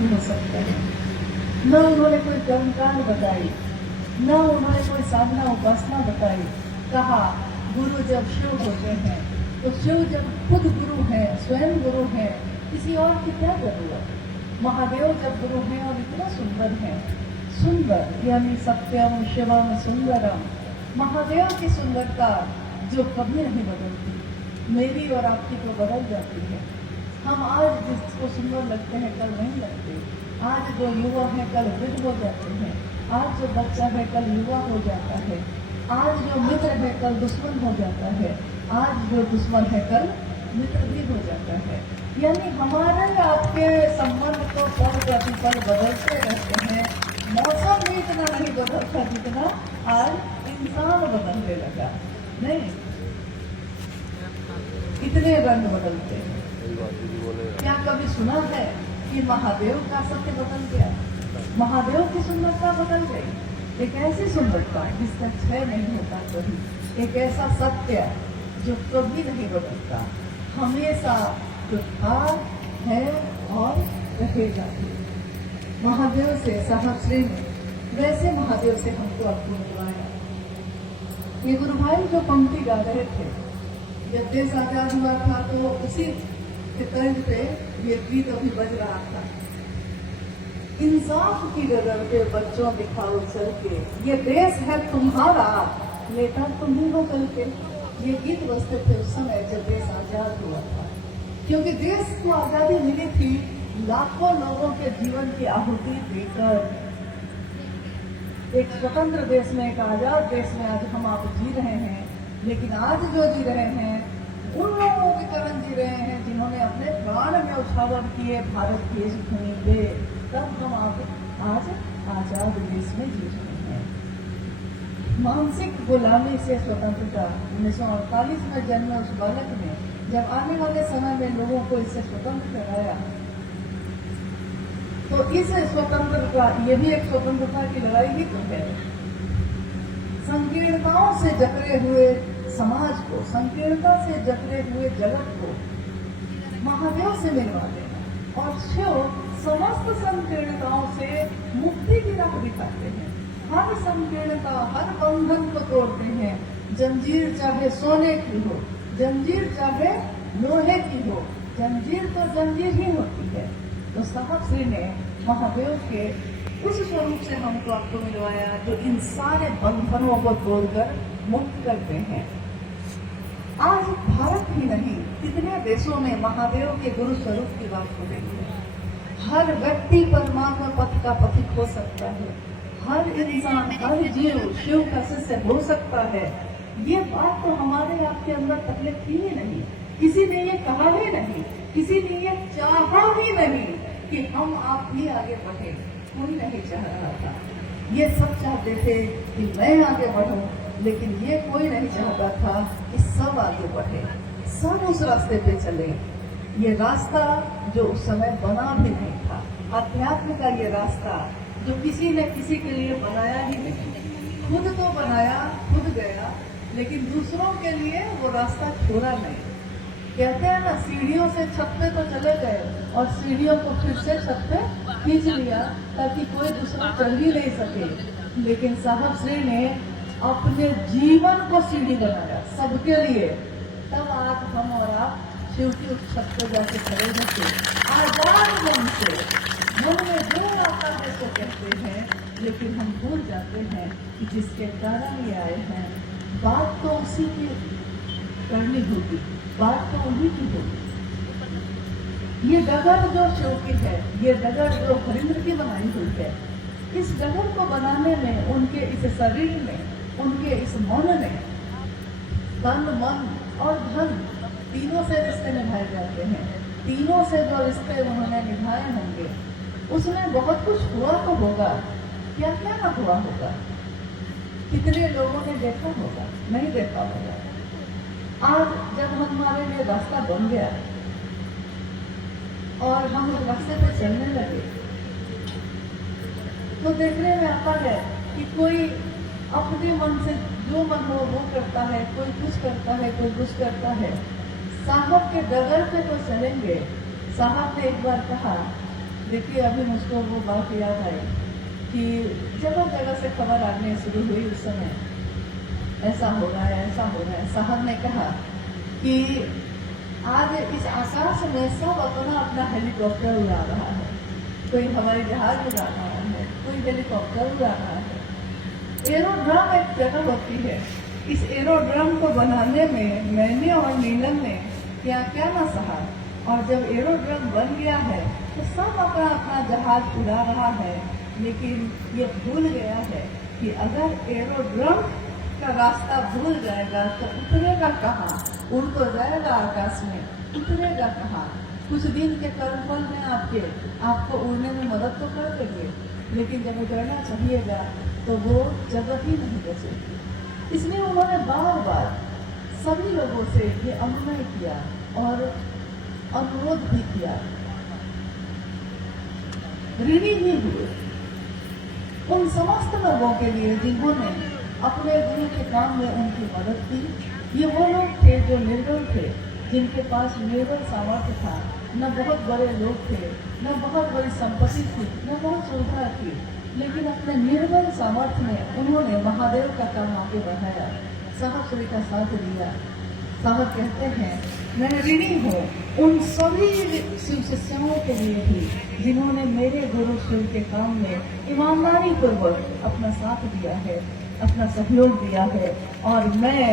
नहीं हो सकता है। न उन्होंने कोई कर्मकांड बताई, न उन्होंने कोई साधना उपासना बताई। कहा गुरु जब शिव होते हैं तो शिव जब खुद गुरु हैं, स्वयं गुरु हैं, किसी और की क्या जरूरत। महादेव जब गुरु हैं और इतना सुंदर हैं, सुंदर यानी सत्यम शिवम सुंदरम, महादेव की सुंदरता जो कभी नहीं बदलती, मेरी और आपकी तो बदल जाती है। हम आज जिसको सुंदर लगते हैं कल नहीं लगते, आज जो युवा है कल वृद्ध हो जाते हैं, आज जो बच्चा है कल युवा हो जाता है, आज जो मित्र है कल दुश्मन हो जाता है, आज जो दुश्मन है कल मित्र भी हो जाता है। यानी हमारे आपके संबंध तो पल प्रतिपल बदलते रहते हैं। मौसम भी इतना नहीं बदलता जितना आज इंसान बदलने लगा। नहीं, इतने रंग बदलते हैं। क्या कभी सुना है कि महादेव का सत्य बदल गया, महादेव की सुंदरता बदल गई? एक ऐसी सुंदरता जिसका क्षय नहीं होता कभी, एक ऐसा सत्य जो कभी नहीं बदलता, हमेशा जो था है और रहेगा। महादेव से साहब श्री ने वैसे महादेव से हमको आपको मिलवाया। ये गुरु भाई जो पंक्ति गा रहे थे, जब देश आजाद हुआ था तो उसी के तर्ज पे ये गीत अभी बज रहा था। इंसाफ की डगर पे बच्चों दिखाओ चल के, ये देश है तुम्हारा, लेता तुम ही हो चल के। ये गीत बजते थे उस समय जब देश आजाद हुआ था, क्योंकि देश को आजादी मिली थी लाखों लोगों के जीवन की आहुति देकर। एक स्वतंत्र देश में, एक आजाद देश में आज हम आप जी रहे हैं, लेकिन आज जो जी रहे हैं उन लोगों के कारण जी रहे हैं जिन्होंने अपने प्राण में उछावर किए भारत की इस भूमि पे, तब हम आप आज आजाद देश में जी रहे हैं। मानसिक गुलामी से स्वतंत्रता 1948 में जन्मे उस बालक ने जब आने वाले समय में लोगों को इससे स्वतंत्र कराया, तो इस स्वतंत्रता, ये भी एक स्वतंत्रता की लड़ाई ही तो है। संकीर्णताओं से जकड़े हुए समाज को, संकीर्णता से जकड़े हुए जगत को महादेव से मिलवा देना, और शिव समस्त संकीर्णताओं से मुक्ति की राह दिखाते हैं। हर संकीर्णता, हर बंधन को तोड़ते हैं। जंजीर चाहे सोने की हो, जंजीर चाहे लोहे की हो, जंजीर तो जंजीर ही होती है। तो साहब श्री ने महादेव के उस स्वरूप से हमको आपको मिलवाया जो इन सारे बंधनों को तोड़कर मुक्त करते हैं। आज भारत ही नहीं, कितने देशों में महादेव के गुरु स्वरूप की बात हो रही है। हर व्यक्ति परमात्मा पथ का पथिक हो सकता है, हर इंसान, हर जीव शिव का शिष्य हो सकता है। ये बात तो हमारे आपके अंदर पहले थी ही नहीं, किसी ने ये कहा ही नहीं, किसी ने ये चाहा ही नहीं कि हम आप भी आगे बढ़े। कोई नहीं चाह रहा था। ये सब चाहते थे कि मैं आगे बढ़ूं, लेकिन ये कोई नहीं चाहता था कि सब आगे बढ़े, सब उस रास्ते पे चले। ये रास्ता जो उस समय बना भी नहीं था, अध्यात्म का ये रास्ता जो किसी ने किसी के लिए बनाया ही नहीं, खुद तो बनाया, खुद गया, लेकिन दूसरों के लिए वो रास्ता छोड़ा नहीं। कहते हैं ना, सीढ़ियों से छत पे तो चले गए और सीढ़ियों को फिर से छत पे खींच लिया ताकि कोई दूसरा चढ़ ही नहीं सके। लेकिन साहब श्री ने अपने जीवन को सीढ़ी बनाया सबके लिए। तब आज हम और आप शिव की उस छत पे जाके खड़े होते आजाद मन से, मन में जो आता है तो कहते हैं, लेकिन हम भूल जाते हैं कि जिसके कारण ये आए हैं, बात तो उसी की करनी होगी, बात तो उन्हीं की होगी। ये डगर जो शिव की है, ये डगर जो हरिंद्र की बनाई हुई है, इस डगर को बनाने में, उनके इस शरीर में, उनके इस मन में, तन मन और धन तीनों से रिश्ते निभाए जाते हैं। तीनों से जो रिश्ते उन्होंने निभाए होंगे, उसमें बहुत कुछ हुआ तो होगा, क्या क्या न हुआ होगा, कितने लोगों ने देखा होगा, नहीं देखा होगा। आज जब हमारे लिए रास्ता बन गया और हम उस रास्ते पे चलने लगे, तो देखने में आता है कि कोई अपने मन से जो मन हो वो करता है, कोई कुछ करता है, कोई कुछ करता है। साहब के डगर पे तो चलेंगे। साहब ने एक बार कहा, देखिए अभी मुझको वो बात याद आई कि जगह जगह से खबर आने शुरू हुई उस समय, ऐसा हो रहा है, ऐसा हो रहा है। साहब ने कहा कि आज इस आकाश में सब अपना अपना हेलीकॉप्टर उड़ा रहा है, कोई हवाई जहाज उड़ा रहा है, कोई हेलीकॉप्टर उड़ा रहा है। एरोड्रम एक जगह होती है, इस एरोड्रम को बनाने में मैंने और नीलम ने क्या क्या ना सहा, और जब एरोड्रम बन गया है तो सब अपना अपना जहाज उड़ा रहा है, लेकिन ये भूल गया है कि अगर एरोड्रम का रास्ता भूल जाएगा तो उतरेगा कहाँ? उड़ तो जाएगा आकाश में, उतरेगा कहाँ? कुछ दिन के कर्मफल में आपको उड़ने में मदद तो कर देंगे, लेकिन जब उतरना चाहिएगा तो वो जगह ही नहीं बचेगी। इसलिए उन्होंने बार बार सभी लोगों से ये अनुनय किया और अनुरोध भी किया, ऋणी भी हुए उन समस्त लोगों के लिए जिन्होंने अपने गुरु के काम में उनकी मदद की। ये वो लोग थे जो निर्बल थे, जिनके पास निर्बल सामर्थ्य था, न बहुत बड़े लोग थे, न बहुत बड़ी संपत्ति थी, न बहुत सुविधा थी, लेकिन अपने निर्बल सामर्थ्य में उन्होंने महादेव का काम आगे बढ़ाया, साहब श्री का साथ दिया। साहब कहते हैं मैं ऋणी हूँ उन सभी शिव शिष्यों के लिए भी जिन्होंने मेरे गुरु शिव के काम में ईमानदारी पूर्वक अपना साथ दिया है, अपना सहयोग दिया है। और मैं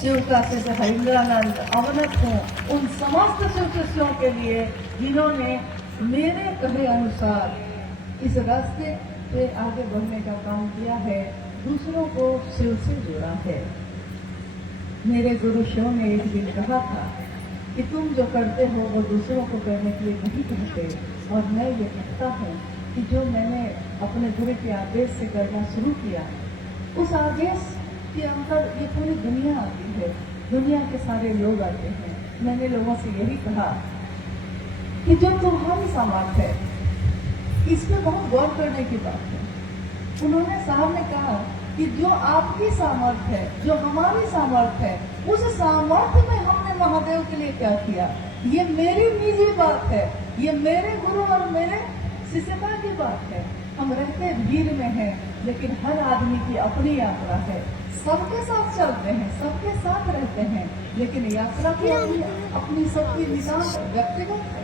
शिव का शिष्य हरिंद्रानंद अवनत हूँ उन समस्त शिव शिष्यों के लिए जिन्होंने मेरे कहे अनुसार इस रास्ते पे आगे बढ़ने का काम किया है, दूसरों को शिव से जोड़ा है। मेरे गुरु शिव ने एक दिन कहा था कि तुम जो करते हो वो दूसरों को करने के लिए नहीं कहते, और मैं ये कहता हूँ कि जो मैंने अपने गुरु के आदेश से करना शुरू किया, उस आदेश के अंदर ये पूरी दुनिया आती है, दुनिया के सारे लोग आते हैं। मैंने लोगों से यही कहा कि जो तुम्हारी सामर्थ्य है इस पे बहुत गौर करने की बात है। उन्होंने साहब ने कहा कि जो आपकी सामर्थ्य है, जो हमारी सामर्थ्य है, उस सामर्थ्य में हमने महादेव के लिए क्या किया, ये मेरी निजी बात है, ये मेरे गुरु और मेरे शिष्यता की बात है। हम रहते भीड़ में हैं, लेकिन हर आदमी की अपनी यात्रा है, सबके साथ चलते हैं, सबके साथ रहते हैं, लेकिन यात्रा की अपनी सबकी निशान व्यक्तिगत है।